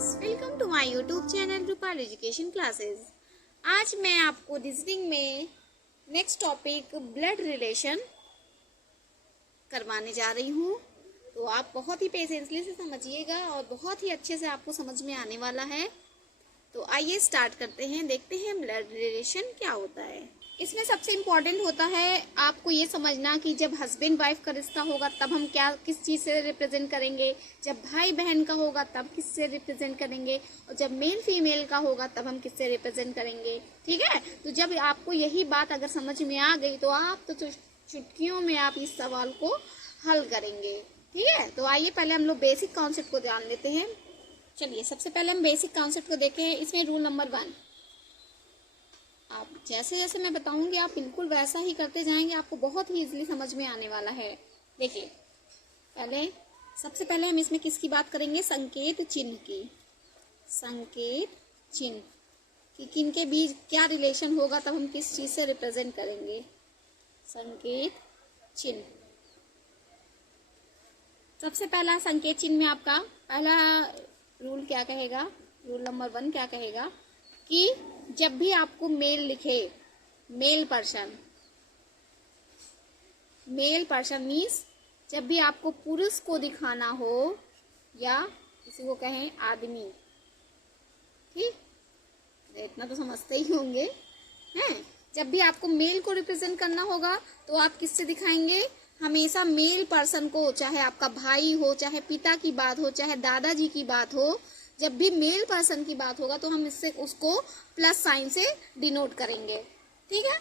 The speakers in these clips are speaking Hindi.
Friends, welcome to my YouTube channel Rupal education classes. आज मैं आपको रीजनिंग में नेक्स्ट टॉपिक ब्लड रिलेशन करवाने जा रही हूँ। तो आप बहुत ही पेशेंसली से समझिएगा और बहुत ही अच्छे से आपको समझ में आने वाला है। तो आइए स्टार्ट करते हैं, देखते हैं ब्लड रिलेशन क्या होता है। इसमें सबसे इम्पोर्टेंट होता है आपको ये समझना कि जब हस्बैंड वाइफ का रिश्ता होगा तब हम किस चीज़ से रिप्रेजेंट करेंगे, जब भाई बहन का होगा तब किससे रिप्रेजेंट करेंगे, और जब मेल फीमेल का होगा तब हम किससे रिप्रेजेंट करेंगे। ठीक है, तो जब आपको यही बात अगर समझ में आ गई तो आप तो चुटकियों में आप इस सवाल को हल करेंगे। ठीक है, तो आइए पहले हम लोग बेसिक कॉन्सेप्ट को जान लेते हैं। चलिए सबसे पहले हम बेसिक कॉन्सेप्ट को देखें। इसमें रूल नंबर 1, आप जैसे जैसे मैं बताऊंगी आप बिल्कुल वैसा ही करते जाएंगे, आपको बहुत ही इजीली समझ में आने वाला है। देखिए सबसे पहले हम इसमें किसकी बात करेंगे, संकेत चिन्ह की। संकेत चिन्ह कि किन के बीच क्या रिलेशन होगा तब हम किस चीज से रिप्रेजेंट करेंगे। संकेत चिन्ह, सबसे पहला संकेत चिन्ह में आपका पहला रूल क्या कहेगा, रूल नंबर 1 क्या कहेगा कि जब भी आपको मेल लिखे, मेल पर्सन मीन्स जब भी आपको पुरुष को दिखाना हो या किसी को कहें आदमी, ठीक, इतना तो समझते ही होंगे हैं। जब भी आपको मेल को रिप्रेजेंट करना होगा तो आप किससे दिखाएंगे, हमेशा मेल पर्सन को, चाहे आपका भाई हो, चाहे पिता की बात हो, चाहे दादाजी की बात हो, जब भी मेल पर्सन की बात होगा तो हम इससे उसको प्लस साइन से डिनोट करेंगे। ठीक है,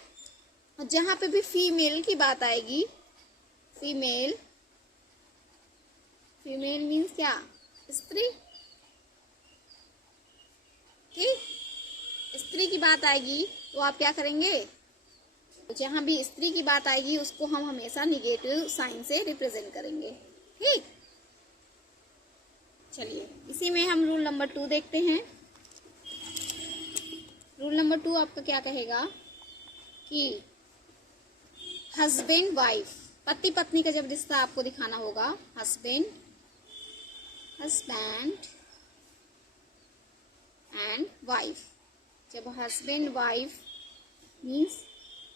और जहां पे भी फीमेल की बात आएगी, फीमेल मीन्स क्या, स्त्री। ठीक, स्त्री की बात आएगी तो आप क्या करेंगे, तो जहां भी स्त्री की बात आएगी उसको हम हमेशा निगेटिव साइन से रिप्रेजेंट करेंगे। ठीक, चलिए इसी में हम रूल नंबर 2 देखते हैं। रूल नंबर 2 आपका क्या कहेगा कि हस्बैंड वाइफ, पति पत्नी का जब रिश्ता आपको दिखाना होगा, हस्बैंड एंड वाइफ, जब हस्बैंड वाइफ मीन्स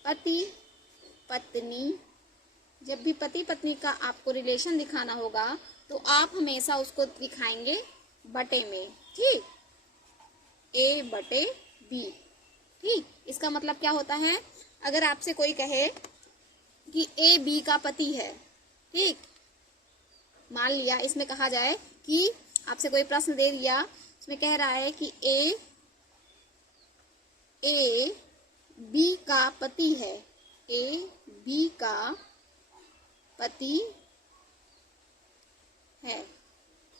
पति पत्नी, जब भी पति पत्नी का आपको रिलेशन दिखाना होगा तो आप हमेशा उसको दिखाएंगे बटे में। ठीक, A/B। ठीक, इसका मतलब क्या होता है, अगर आपसे कोई कहे कि AB का पति है, ठीक, मान लिया इसमें कहा जाए कि आपसे कोई प्रश्न दे दिया, उसमें कह रहा है कि AB का पति है, AB का पति है।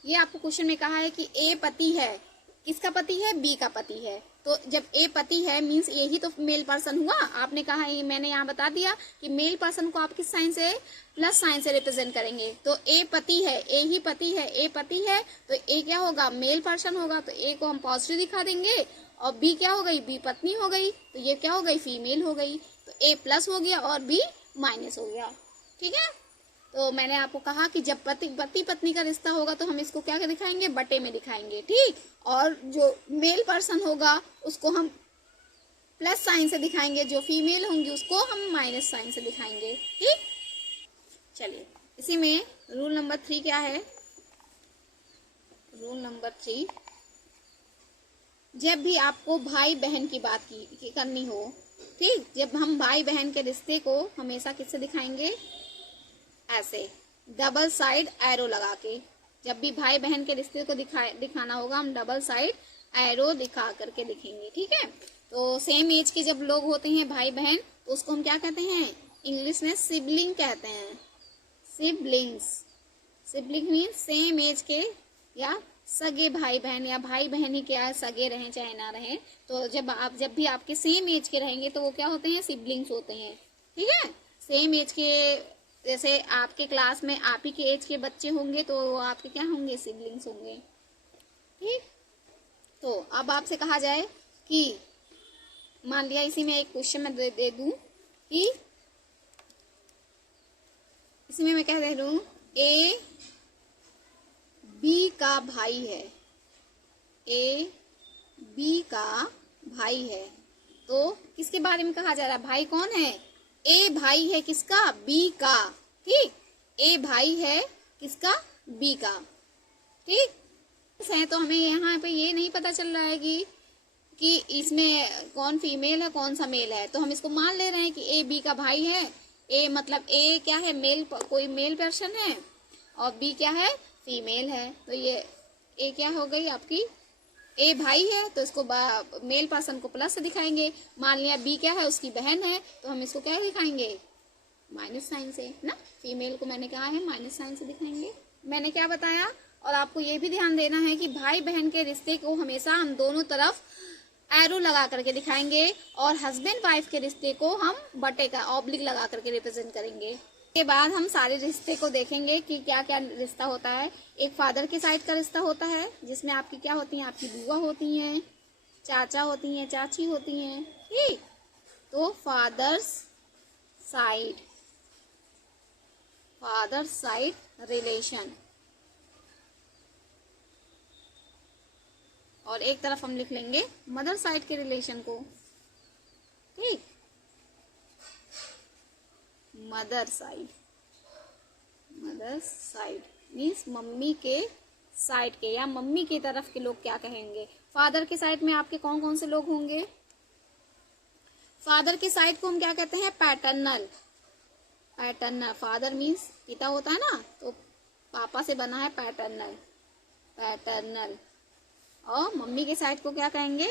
ये आपको क्वेश्चन में कहा है कि A पति है, किसका पति है, B का पति है। तो जब A पति है मीन्स यही तो मेल पर्सन हुआ। आपने कहा, मैंने यहाँ बता दिया कि मेल पर्सन को आप किस साइन से, प्लस साइन से रिप्रेजेंट करेंगे। तो A पति है, A ही पति है, A पति है तो A क्या होगा, मेल पर्सन होगा, तो A को हम पॉजिटिव दिखा देंगे, और B क्या हो गई, B पत्नी हो गई, तो ये क्या हो गई, फीमेल हो गई, तो A प्लस हो गया और B माइनस हो गया। ठीक है, तो मैंने आपको कहा कि जब पति पत्नी का रिश्ता होगा तो हम इसको क्या दिखाएंगे, बटे में दिखाएंगे। ठीक, और जो मेल पर्सन होगा उसको हम प्लस साइन से दिखाएंगे, जो फीमेल होंगी उसको हम माइनस साइन से दिखाएंगे। ठीक, चलिए इसी में रूल नंबर 3 क्या है, रूल नंबर 3, जब भी आपको भाई बहन की बात की करनी हो, ठीक, जब हम भाई बहन के रिश्ते को हमेशा किससे दिखाएंगे, ऐसे डबल साइड एरो लगा के। जब भी भाई बहन के रिश्ते को दिखाना होगा हम डबल साइड एरो दिखा करके दिखेंगे। ठीक है, तो सेम एज के जब लोग होते हैं भाई बहन तो उसको हम क्या कहते हैं, इंग्लिश में सिबलिंग कहते हैं। सिबलिंग मीन्स सेम एज के या सगे भाई बहन, या भाई बहन ही क्या है, सगे रहें चाहे ना रहें, तो जब भी आपके सेम एज के रहेंगे तो वो क्या होते हैं, सिबलिंग्स होते हैं। ठीक है, सेम एज के, जैसे आपके क्लास में आप ही के एज के बच्चे होंगे तो वो आपके क्या होंगे, सिबलिंग्स होंगे। ठीक, तो अब आपसे कहा जाए कि मान लिया इसी में एक क्वेश्चन मैं दे दूं कि इसी में मैं कह दे दूं A B का भाई है, ए बी का भाई है। तो किसके बारे में कहा जा रहा है? भाई कौन है? ए भाई है किसका? बी का। ठीक, ए भाई है किसका? बी का। ठीक है, तो हमें यहाँ पे ये नहीं पता चल रहा है कि इसमें कौन फीमेल है कौन सा मेल है, तो हम इसको मान ले रहे हैं कि ए बी का भाई है। ए मतलब ए क्या है? मेल, कोई मेल पर्सन है, और बी क्या है? फीमेल है। तो ये ए क्या हो गई आपकी? ए भाई है तो इसको मेल पर्सन को प्लस से दिखाएंगे। मान लिया बी क्या है? उसकी बहन है, तो हम इसको क्या दिखाएंगे? माइनस साइन से ना। फीमेल को मैंने कहा है माइनस साइन से दिखाएंगे। मैंने क्या बताया? और आपको ये भी ध्यान देना है कि भाई बहन के रिश्ते को हमेशा हम दोनों तरफ एरो लगा करके दिखाएंगे, और हस्बैंड वाइफ के रिश्ते को हम बटे का ऑब्लिक लगा करके रिप्रेजेंट करेंगे। के बाद हम सारे रिश्ते को देखेंगे कि क्या क्या रिश्ता होता है। एक फादर के साइड का रिश्ता होता है, जिसमें आपकी क्या होती हैं? आपकी बुआ होती हैं, चाचा होती हैं, चाची होती हैं। ठीक, तो फादर्स साइड रिलेशन, और एक तरफ हम लिख लेंगे मदर साइड के रिलेशन को। ठीक, मदर साइड मीन्स मम्मी के साइड के, या मम्मी की तरफ के लोग क्या कहेंगे? फादर के साइड में आपके कौन कौन से लोग होंगे? फादर के साइड को हम क्या कहते हैं? पैटर्नल। फादर मीन्स पिता होता है ना, तो पापा से बना है पैटर्नल। और मम्मी के साइड को क्या कहेंगे?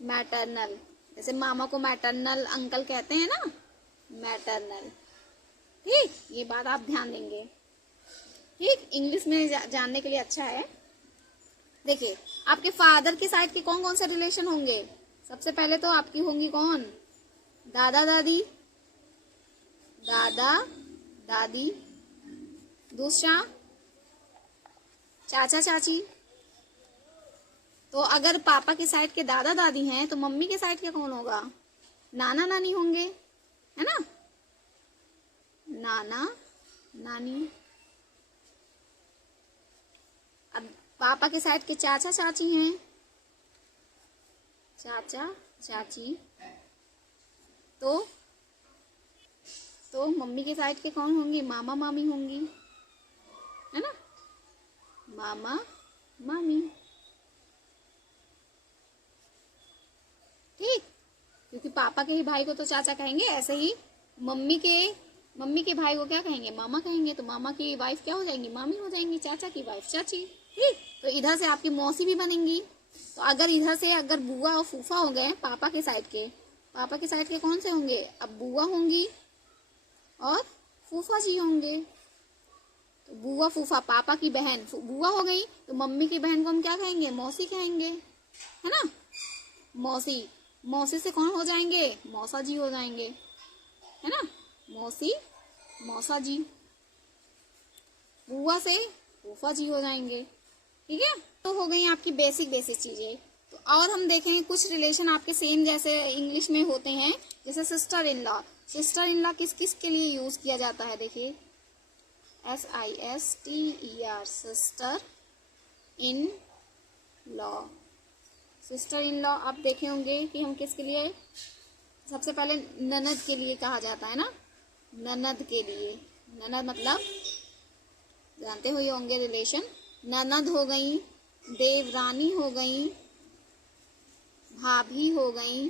मैटरनल। जैसे मामा को मैटरनल अंकल कहते हैं ना, मैटरनल। ठीक, ये बात आप ध्यान देंगे। ठीक, इंग्लिश में जानने के लिए अच्छा है। देखिए, आपके फादर के साइड के कौन कौन से रिलेशन होंगे? सबसे पहले तो आपकी होंगी कौन? दादा दादी। दूसरा चाचा चाची। तो अगर पापा के साइड के दादा दादी हैं, तो मम्मी के साइड के कौन होगा? नाना नानी होंगे, है ना? नाना नानी। अब पापा के साइड के चाचा चाची हैं, चाचा चाची। तो मम्मी के साइड के कौन होंगी? मामा मामी होंगी, है ना? मामा मामी। ठीक, क्योंकि पापा के ही भाई को तो चाचा कहेंगे, ऐसे ही मम्मी के भाई को क्या कहेंगे? मामा कहेंगे। तो मामा की वाइफ क्या हो जाएंगी? मामी हो जाएंगी। चाचा की वाइफ चाची। ठीक, तो इधर से आपकी मौसी भी बनेंगी। तो अगर इधर से अगर बुआ और फूफा हो गए पापा के साइड के कौन से होंगे? अब बुआ होंगी और फूफा जी होंगे। तो बुआ फूफा, पापा की बहन बुआ हो गई, तो मम्मी की बहन को हम क्या कहेंगे? मौसी कहेंगे, है ना? मौसी से कौन हो जाएंगे? मौसा जी हो जाएंगे, है ना? मौसा जी। बुआ से फूफा जी हो जाएंगे। ठीक है, तो हो गई आपकी बेसिक चीजें। तो और हम देखें कुछ रिलेशन आपके सेम जैसे इंग्लिश में होते हैं, जैसे सिस्टर इन लॉ किस किस के लिए यूज किया जाता है? देखिए, SISTER, सिस्टर इन लॉ आप देखे होंगे कि हम किसके लिए? सबसे पहले ननद के लिए कहा जाता है ना, ननद के लिए। ननद मतलब जानते हुए होंगे रिलेशन। ननद हो गई, देवरानी हो गई, भाभी हो गई।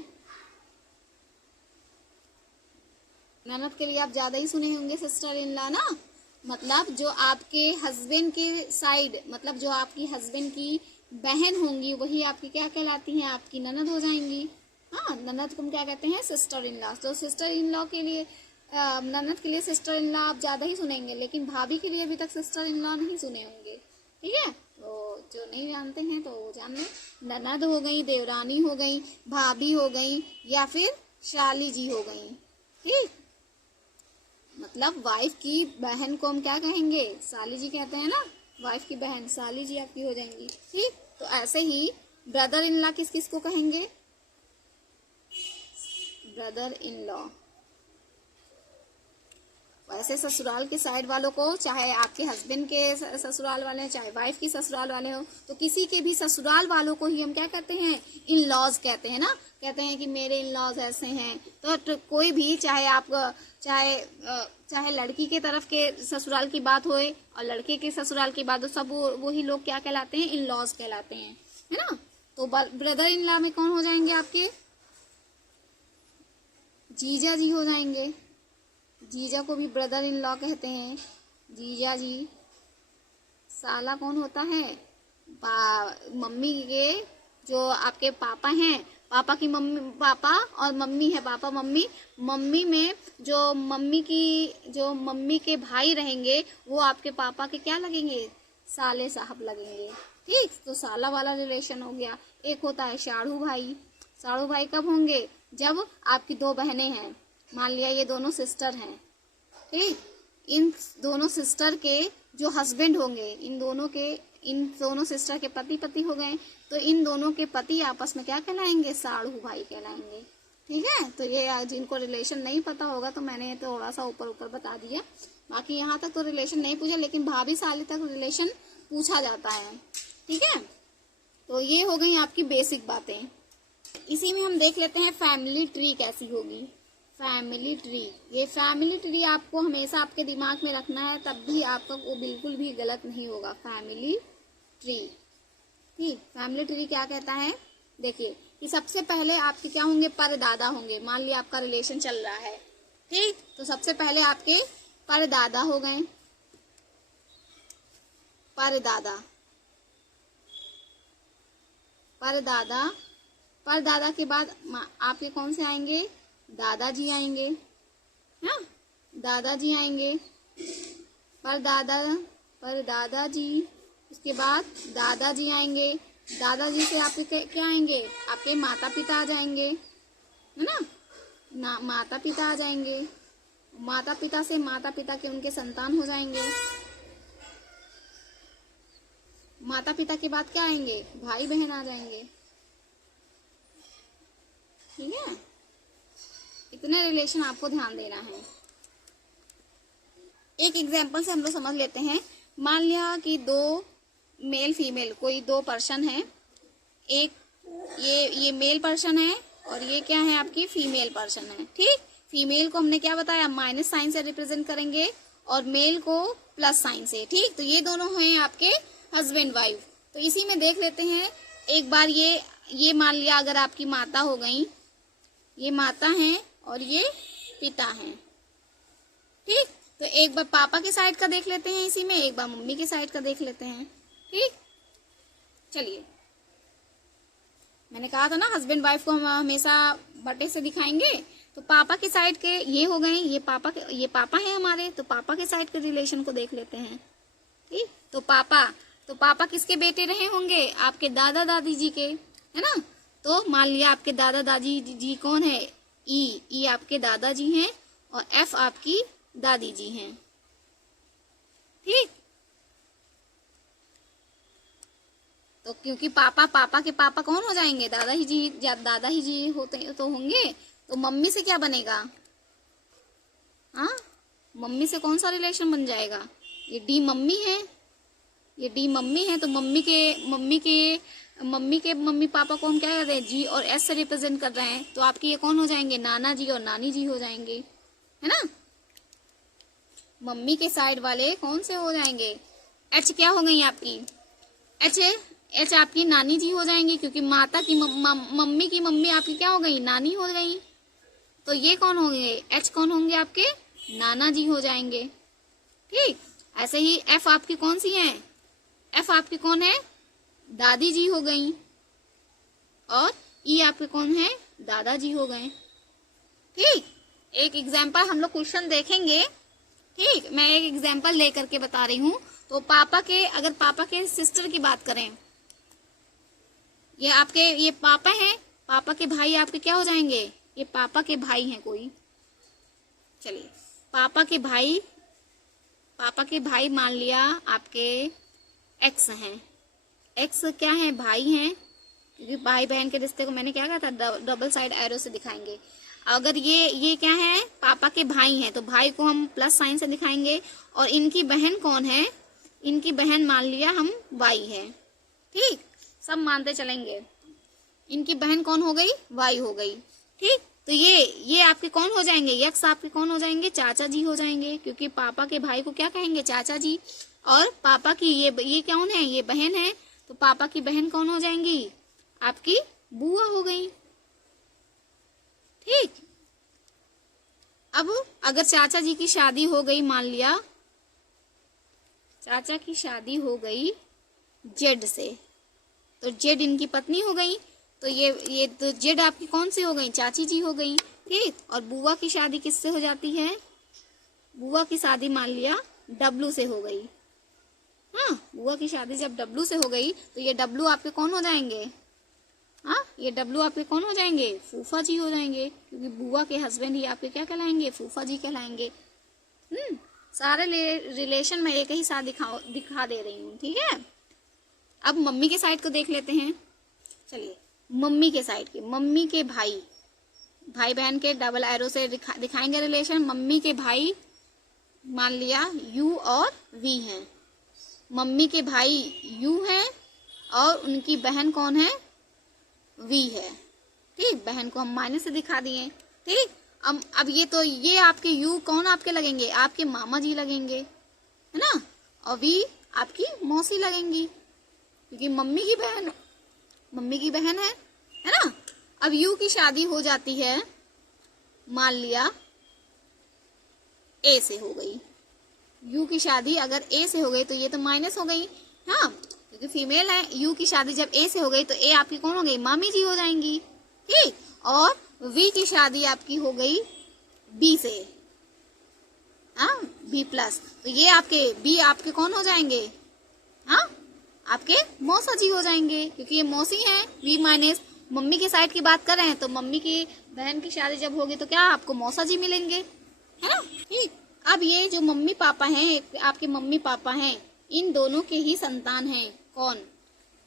ननद के लिए आप ज्यादा ही सुने होंगे सिस्टर इन लॉ ना, मतलब जो आपके हस्बैंड के साइड, मतलब जो आपकी हस्बैंड की बहन होंगी, वही आपकी क्या कहलाती हैं? आपकी ननद हो जाएंगी। हाँ, ननद को हम क्या कहते हैं? Sister in law. तो सिस्टर इन लॉ के लिए, ननद के लिए सिस्टर इन लॉ आप ज्यादा ही सुनेंगे, लेकिन भाभी के लिए अभी तक सिस्टर इन लॉ नहीं सुने होंगे। ठीक है, तो जो नहीं जानते हैं तो वो जान लें। ननद हो गई, देवरानी हो गई, भाभी हो गई, या फिर शाली जी हो गई। ठीक, मतलब वाइफ की बहन को हम क्या कहेंगे? साली जी कहते हैं ना, वाइफ की बहन साली जी आपकी हो जाएंगी। ठीक, तो ऐसे ही ब्रदर इन लॉ किस किस को कहेंगे? Brother in law. वैसे ससुराल के साइड वालों को, चाहे आपके हस्बैंड के ससुराल वाले हैं, चाहे वाइफ की ससुराल वाले हो, तो किसी के भी ससुराल वालों को ही हम क्या कहते हैं, इन लॉज कहते हैं ना। कहते हैं कि मेरे इन लॉज ऐसे हैं। तो कोई भी, चाहे आप चाहे लड़की के तरफ के ससुराल की बात होए और लड़के के ससुराल की बात हो, सब वही लोग क्या कहलाते हैं, इन लॉज कहलाते हैं, है ना। तो ब्रदर इन लॉ में कौन हो जाएंगे आपके, जीजा जी हो जाएंगे। जीजा को भी ब्रदर इन लॉ कहते हैं, जीजा जी। साला कौन होता है, मम्मी के जो आपके पापा हैं, पापा की मम्मी, पापा और मम्मी है, पापा मम्मी, मम्मी में जो मम्मी के भाई रहेंगे वो आपके पापा के क्या लगेंगे, साले साहब लगेंगे। ठीक, तो साला वाला रिलेशन हो गया। एक होता है साढ़ू भाई। साढ़ू भाई कब होंगे, जब आपकी दो बहनें हैं, मान लिया ये दोनों सिस्टर हैं, ठीक, इन दोनों सिस्टर के जो हस्बैंड होंगे, इन दोनों सिस्टर के पति हो गए, तो इन दोनों के पति आपस में क्या कहलाएंगे, साढ़ू भाई कहलाएंगे। ठीक है, तो ये जिनको रिलेशन नहीं पता होगा तो मैंने थोड़ा सा ऊपर ऊपर बता दिया, बाकी यहाँ तक तो रिलेशन नहीं पूछा, लेकिन भाभी साली तक रिलेशन पूछा जाता है। ठीक है, तो ये हो गई आपकी बेसिक बातें। इसी में हम देख लेते हैं फैमिली ट्री कैसी होगी। फैमिली ट्री, ये फैमिली ट्री आपको हमेशा आपके दिमाग में रखना है, तब भी आपका वो बिल्कुल भी गलत नहीं होगा। फैमिली ट्री, ठीक, फैमिली ट्री क्या कहता है, देखिए कि सबसे पहले आपके क्या होंगे, परदादा होंगे। मान लिया आपका रिलेशन चल रहा है, ठीक, तो सबसे पहले आपके परदादा हो गए, परदादा, परदादा, परदादा के बाद आपके कौन से आएंगे, दादाजी आएंगे, हाँ, दादाजी आएंगे, परदादाजी, उसके बाद दादाजी आएंगे। दादाजी से आपके क्या आएंगे, आपके माता पिता आ जाएंगे, है ना, माता पिता आ जाएंगे। माता पिता से माता पिता के उनके संतान हो जाएंगे। माता पिता के बाद क्या आएंगे, भाई बहन आ जाएंगे। ठीक है, इतने रिलेशन आपको ध्यान देना है। एक एग्जाम्पल से हम लोग समझ लेते हैं। मान लिया कि दो मेल फीमेल कोई दो पर्सन है, एक ये मेल पर्सन है और ये क्या है, आपकी फीमेल पर्सन है। ठीक, फीमेल को हमने क्या बताया, माइनस साइन से रिप्रेजेंट करेंगे और मेल को प्लस साइन से। ठीक, तो ये दोनों हैं आपके हस्बैंड वाइफ। तो इसी में देख लेते हैं एक बार, ये मान लिया अगर आपकी माता हो गई, ये माता हैं और ये पिता हैं। ठीक, तो एक बार पापा के साइड का देख लेते हैं, इसी में एक बार मम्मी के साइड का देख लेते हैं। ठीक, चलिए, मैंने कहा था ना हस्बैंड वाइफ को हम हमेशा बटे से दिखाएंगे। तो पापा के साइड के ये हो गए, ये पापा हैं हमारे, तो पापा के साइड के रिलेशन को देख लेते हैं। ठीक, तो पापा किसके बेटे रहे होंगे, आपके दादा दादी जी के, है ना। तो मान लिया आपके दादा दादी जी कौन है, ई आपके दादाजी हैं और एफ आपकी दादी जी हैं। ठीक, तो क्योंकि पापा के पापा कौन हो जाएंगे, दादा ही जी होते तो होंगे। तो मम्मी से क्या बनेगा, हाँ, मम्मी से कौन सा रिलेशन बन जाएगा, ये डी मम्मी है, ये डी मम्मी है। तो मम्मी के मम्मी पापा को हम क्या कर रहे हैं, जी और एस से रिप्रेजेंट कर रहे हैं। तो आपके ये कौन हो जाएंगे, नाना जी और नानी जी हो जाएंगे, है ना। मम्मी के साइड वाले कौन से हो जाएंगे, एच क्या हो गई आपकी, एच आपकी नानी जी हो जाएंगी, क्योंकि माता की मम्मी की मम्मी आपकी क्या हो गई, नानी हो गई। तो ये कौन होंगे, एच कौन होंगे आपके, नाना जी हो जाएंगे। ठीक, ऐसे ही एफ आपकी कौन सी है, एफ आपकी कौन है, दादी जी हो गई, और ई आपके कौन है, दादाजी हो गए। ठीक, एक एग्जाम्पल हम लोग क्वेश्चन देखेंगे। ठीक, मैं एक एग्जाम्पल लेकर के बता रही हूँ। तो अगर पापा के सिस्टर की बात करें, ये पापा हैं, पापा के भाई आपके क्या हो जाएंगे, ये पापा के भाई हैं कोई। चलिए, पापा के भाई मान लिया आपके एक्स हैं, एक्स क्या है, भाई हैं, क्योंकि भाई बहन के रिश्ते को मैंने क्या कहा था, डबल साइड एरो से दिखाएंगे। अगर ये क्या है, पापा के भाई हैं, तो भाई को हम प्लस साइन से दिखाएंगे। और इनकी बहन कौन है, इनकी बहन मान लिया हम वाई है। ठीक, सब मानते चलेंगे। इनकी बहन कौन हो गई, वाई हो गई। ठीक, तो ये आपके कौन हो जाएंगे, यक्स आपके कौन हो जाएंगे, चाचा जी हो जाएंगे, क्योंकि पापा के भाई को क्या कहेंगे, चाचा जी। और पापा की ये कौन है, ये बहन है, तो पापा की बहन कौन हो जाएंगी, आपकी बुआ हो गई। ठीक, अब अगर चाचा जी की शादी हो गई, मान लिया चाचा की शादी हो गई जेड से, तो जेड इनकी पत्नी हो गई, तो ये तो जेड आपकी कौन सी हो गई, चाची जी हो गई। ठीक, और बुआ की शादी किससे हो जाती है, बुआ की शादी मान लिया डब्लू से हो गई। हाँ, बुआ की शादी जब डब्लू से हो गई, तो ये डब्लू आपके कौन हो जाएंगे, हाँ, ये डब्लू आपके कौन हो जाएंगे, फूफा जी हो जाएंगे, क्योंकि बुआ के हस्बैंड ही आपके क्या कहलाएंगे, फूफा जी कहलाएंगे। सारे रिलेशन में एक ही साथ दिखा दे रही हूँ। ठीक है, अब मम्मी के साइड को देख लेते हैं। चलिए, मम्मी के साइड के, मम्मी के भाई बहन के डबल एरो से दिखाएंगे रिलेशन। मम्मी के भाई मान लिया यू और वी हैं, मम्मी के भाई यू हैं और उनकी बहन कौन है, वी है। ठीक, बहन को हम माइनस से दिखा दिए। ठीक, अब ये आपके यू कौन आपके लगेंगे, आपके मामा जी लगेंगे, है ना, और वी आपकी मौसी लगेंगी, क्योंकि मम्मी की बहन है ना। अब यू की शादी हो जाती है, मान लिया ए से हो गई, यू की शादी अगर ए से हो गई तो ये तो माइनस हो गई। हाँ, क्योंकि फीमेल है, यू की शादी जब ए से हो गई तो ए आपकी कौन हो गई, मामी जी हो जाएंगी। ठीक, और वी की शादी आपकी हो गई बी से, हाँ, बी प्लस, तो ये आपके बी आपके कौन हो जाएंगे, हाँ, आपके मौसा जी हो जाएंगे, क्योंकि ये मौसी हैं। वी माइनस, मम्मी की साइड की बात कर रहे हैं, तो मम्मी की बहन की शादी जब होगी तो क्या आपको मौसा जी मिलेंगे, है ना। ठीक, अब ये जो मम्मी पापा हैं, आपके मम्मी पापा हैं, इन दोनों के ही संतान हैं, कौन,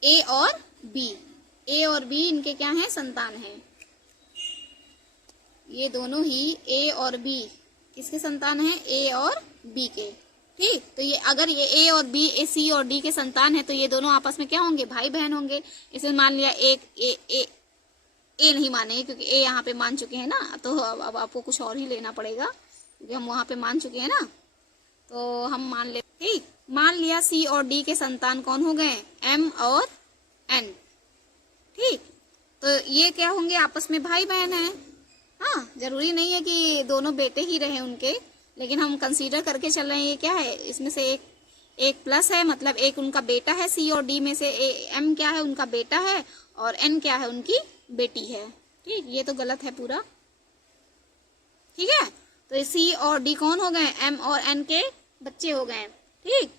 ए और बी। ए और बी इनके क्या हैं, संतान हैं। ये दोनों ही ए और बी किसके संतान हैं, ए और बी के। ठीक, तो ये अगर ये ए और बी, ए सी और डी के संतान है, तो ये दोनों आपस में क्या होंगे, भाई बहन होंगे। इसमें मान लिया एक ए नहीं मानेंगे, क्योंकि ए यहाँ पे मान चुके हैं ना, तो अब आपको कुछ और ही लेना पड़ेगा, क्योंकि हम वहां पे मान चुके हैं ना, तो हम मान ले। ठीक, मान लिया सी और डी के संतान कौन हो गए, एम और एन। ठीक, तो ये क्या होंगे, आपस में भाई बहन है। हाँ, जरूरी नहीं है कि दोनों बेटे ही रहे उनके, लेकिन हम कंसीडर करके चल रहे हैं। ये क्या है, इसमें से एक प्लस है, मतलब एक उनका बेटा है, सी और डी में से एम क्या है, उनका बेटा है, और एन क्या है, उनकी बेटी है। ठीक, ये तो गलत है पूरा। ठीक है, तो सी और डी कौन हो गए, एम और एन के बच्चे हो गए। ठीक,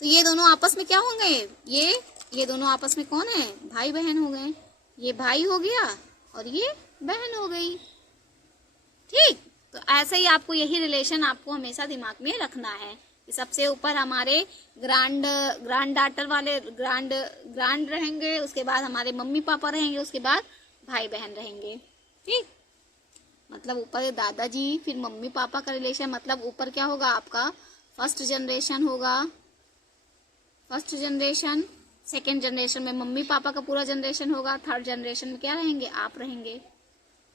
तो ये दोनों आपस में क्या होंगे, ये दोनों आपस में कौन है, भाई बहन हो गए। ये भाई हो गया और ये बहन हो गई। ठीक, तो ऐसे ही आपको यही रिलेशन आपको हमेशा दिमाग में रखना है कि सबसे ऊपर हमारे ग्रांड डाटर वाले ग्रांड रहेंगे, उसके बाद हमारे मम्मी पापा रहेंगे, उसके बाद भाई बहन रहेंगे। ठीक, मतलब ऊपर दादाजी, फिर मम्मी पापा का रिलेशन, मतलब ऊपर क्या होगा आपका, फर्स्ट जनरेशन होगा, फर्स्ट जनरेशन, सेकेंड जनरेशन में मम्मी पापा का पूरा जनरेशन होगा, थर्ड जनरेशन में क्या रहेंगे, आप रहेंगे।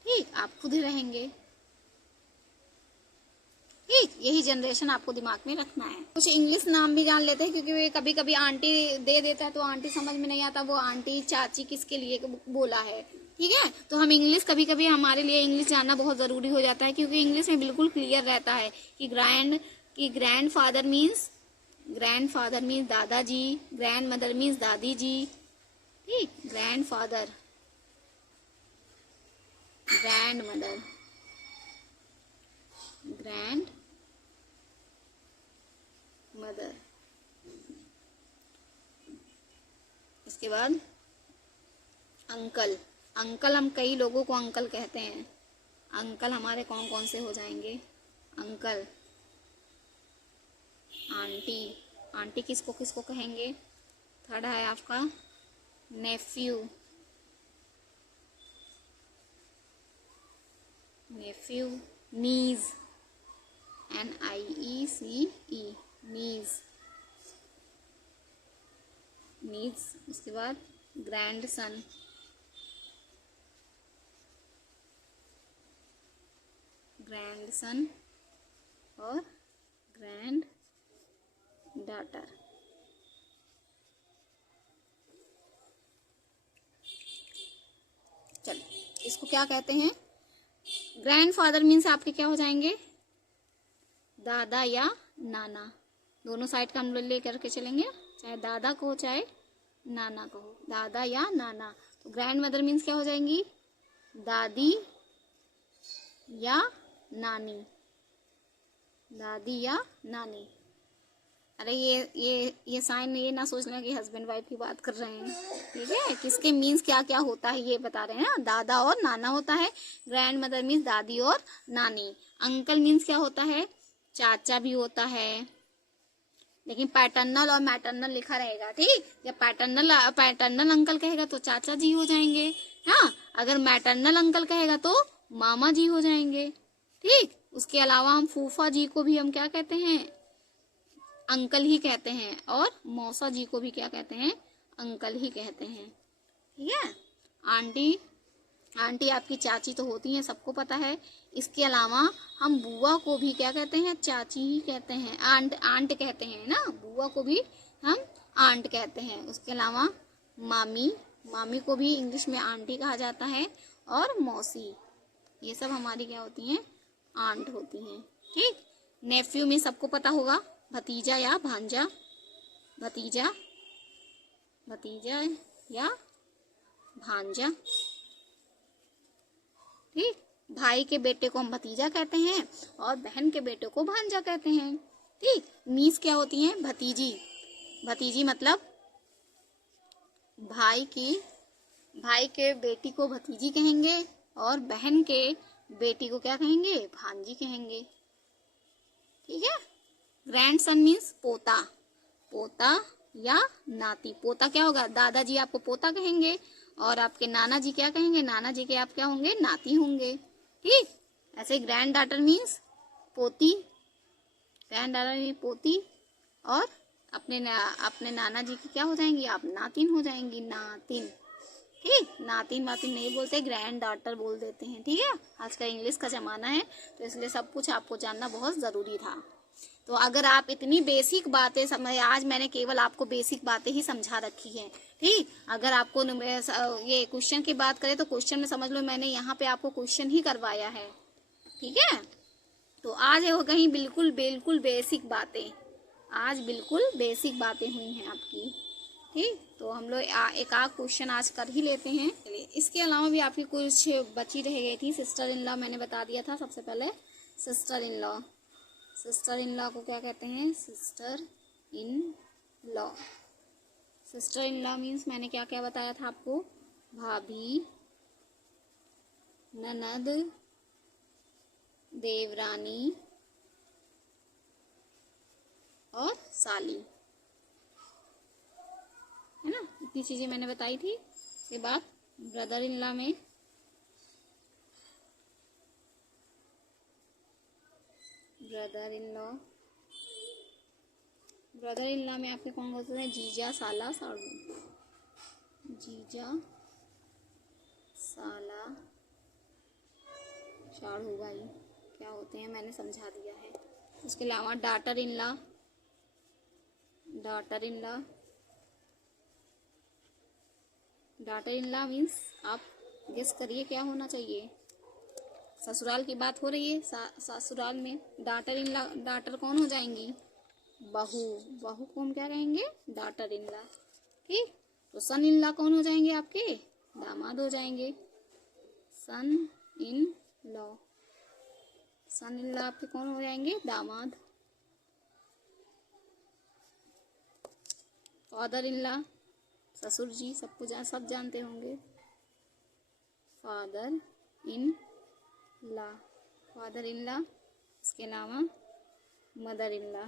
ठीक, आप खुद ही रहेंगे। ठीक, यही जनरेशन आपको दिमाग में रखना है। कुछ इंग्लिश नाम भी जान लेते हैं, क्योंकि वे कभी कभी आंटी दे देता है तो आंटी समझ में नहीं आता वो आंटी चाची किसके लिए बोला है। ठीक है, तो हम इंग्लिश कभी कभी हमारे लिए इंग्लिश जानना बहुत जरूरी हो जाता है, क्योंकि इंग्लिश में बिल्कुल क्लियर रहता है कि ग्रैंड फादर मीन्स दादाजी, ग्रैंड मदर मीन्स दादी जी। ठीक, grand father, grand mother, grand mother. इसके बाद अंकल, अंकल हम कई लोगों को अंकल कहते हैं। अंकल हमारे कौन कौन से हो जाएंगे, अंकल, आंटी, आंटी किसको किसको कहेंगे। थर्ड है आपका नेफ्यू, नेफ्यू, नीज, NIECE, नीज, नीज। उसके बाद ग्रैंड सन, ग्रैंड सन और ग्रैंड डॉटर। चलिए इसको क्या कहते हैं? ग्रैंडफादर मीन्स आपके क्या हो जाएंगे? दादा या नाना। दोनों साइड का हम लोग ले करके चलेंगे, चाहे दादा को चाहे नाना को, दादा या नाना। तो ग्रैंड मदर मीन्स क्या हो जाएंगी? दादी या नानी, दादी या नानी। अरे ये साइन ये ना सोचना कि हस्बैंड वाइफ की बात कर रहे हैं, ठीक है? किसके मीन्स क्या क्या होता है ये बता रहे हैं ना। दादा और नाना होता है। ग्रैंड मदर मीन्स दादी और नानी। अंकल मीन्स क्या होता है? चाचा भी होता है, लेकिन पैटर्नल और मैटरनल लिखा रहेगा, ठीक? जब पैटर्नल अंकल कहेगा तो चाचा जी हो जाएंगे, हाँ। अगर मैटरनल अंकल कहेगा तो मामा जी हो जाएंगे, ठीक। उसके अलावा हम फूफा जी को भी हम क्या कहते हैं? अंकल ही कहते हैं। और मौसा जी को भी क्या कहते हैं? अंकल ही कहते हैं, ठीक है। आंटी, आंटी आपकी चाची तो होती हैं, सबको पता है। इसके अलावा हम बुआ को भी क्या कहते हैं? चाची ही कहते हैं, आंट कहते हैं ना। बुआ को भी हम आंट कहते हैं। उसके अलावा मामी, मामी को भी इंग्लिश में आंटी कहा जाता है। और मौसी, ये सब हमारी क्या होती हैं? आंट होती हैं, ठीक। नेफ्यू में सबको पता होगा, भतीजा या भांजा, भतीजा, भतीजा या भांजा, ठीक। भाई के बेटे को हम भतीजा कहते हैं और बहन के बेटे को भांजा कहते हैं, ठीक। नीस क्या होती हैं? भतीजी, भतीजी मतलब भाई के बेटी को भतीजी कहेंगे और बहन के बेटी को क्या कहेंगे? भांजी कहेंगे, ठीक है। ग्रैंड सन मीन्स पोता, पोता या नाती। पोता क्या होगा? दादाजी आपको पोता कहेंगे और आपके नाना जी क्या कहेंगे? नाना जी के आप क्या होंगे? नाती होंगे, ठीक। ऐसे ग्रैंड डॉटर मीन्स पोती, ग्रैंड डॉटर मीन्स पोती। और अपने नाना जी की क्या हो जाएंगी आप? नातिन हो जाएंगी, नातिन, ठीक। नातिन वातिन नहीं बोलते, ग्रैंड डॉटर बोल देते हैं, ठीक है। आजकल इंग्लिश का जमाना है तो इसलिए सब कुछ आपको जानना बहुत जरूरी था। तो अगर आप इतनी बेसिक बातें समझ, आज मैंने केवल आपको बेसिक बातें ही समझा रखी हैं, ठीक। अगर आपको ये क्वेश्चन की बात करें तो क्वेश्चन में समझ लो मैंने यहाँ पे आपको क्वेश्चन ही करवाया है, ठीक है। तो आज हो गई बिल्कुल बिल्कुल बेसिक बातें, आज बिल्कुल बेसिक बातें हुई हैं आपकी, ठीक। तो हम लोग एक आध क्वेश्चन आज कर ही लेते हैं। इसके अलावा भी आपकी कुछ बची रह गई थी। सिस्टर इन लॉ मैंने बता दिया था सबसे पहले। Sister in law, sister in law को क्या कहते हैं? Sister in law. Sister in law means मैंने क्या क्या बताया था आपको? भाभी, ननद, देवरानी और साली, है ना। इतनी चीजें मैंने बताई थी। इसके बाद ब्रदर इन लॉ में brother in law, brother in law में आपके कौन होते हैं? जीजा, साला, साड़ू, जीजा, साला, साड़ू भाई क्या होते हैं मैंने समझा दिया है। उसके अलावा daughter in law, daughter in law, daughter in law means आप गेस करिए क्या होना चाहिए? ससुराल की बात हो रही है, ससुराल में डॉटर इन लॉ, डॉटर कौन हो जाएंगी? बहू, बहू को हम क्या कहेंगे? डॉटर इन लॉ, ठीक। तो सन इन लॉ कौन हो जाएंगे आपके? दामाद हो जाएंगे, सन in law, sun in law आपके कौन हो जाएंगे? दामाद। फादर इन लॉ, ससुर जी, सबको सब जानते होंगे। Father in law, father in law. इसके अलावा मदर इन लॉ,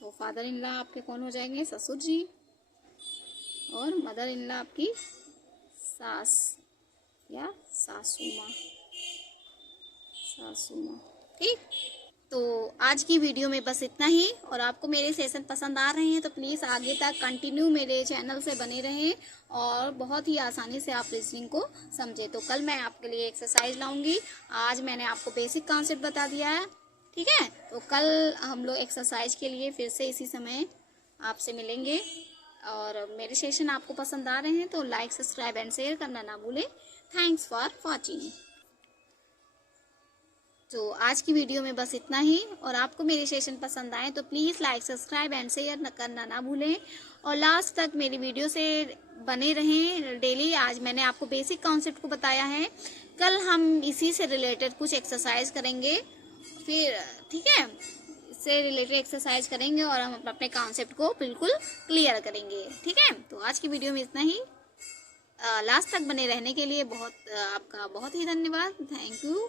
तो फादर इन लॉ आपके कौन हो जाएंगे? ससुर जी। और मदर इन लॉ आपकी सास, या सासू माँ, सासू माँ। ठीक, तो आज की वीडियो में बस इतना ही। और आपको मेरे सेशन पसंद आ रहे हैं तो प्लीज़ आगे तक कंटिन्यू मेरे चैनल से बने रहें और बहुत ही आसानी से आप रीजनिंग को समझें। तो कल मैं आपके लिए एक्सरसाइज लाऊंगी। आज मैंने आपको बेसिक कॉन्सेप्ट बता दिया है, ठीक है। तो कल हम लोग एक्सरसाइज के लिए फिर से इसी समय आपसे मिलेंगे। और मेरे सेशन आपको पसंद आ रहे हैं तो लाइक, सब्सक्राइब एंड शेयर करना ना भूलें। Thanks for watching. तो आज की वीडियो में बस इतना ही। और आपको मेरे सेशन पसंद आए तो please like, subscribe and share करना ना भूलें और लास्ट तक मेरी वीडियो से बने रहें डेली। आज मैंने आपको बेसिक कॉन्सेप्ट को बताया है, कल हम इसी से रिलेटेड कुछ एक्सरसाइज करेंगे फिर, ठीक है। इससे रिलेटेड एक्सरसाइज करेंगे और हम अपने कॉन्सेप्ट को बिल्कुल क्लियर करेंगे, ठीक है। तो आज की वीडियो में इतना ही। लास्ट तक बने रहने के लिए आपका बहुत ही धन्यवाद। Thank you.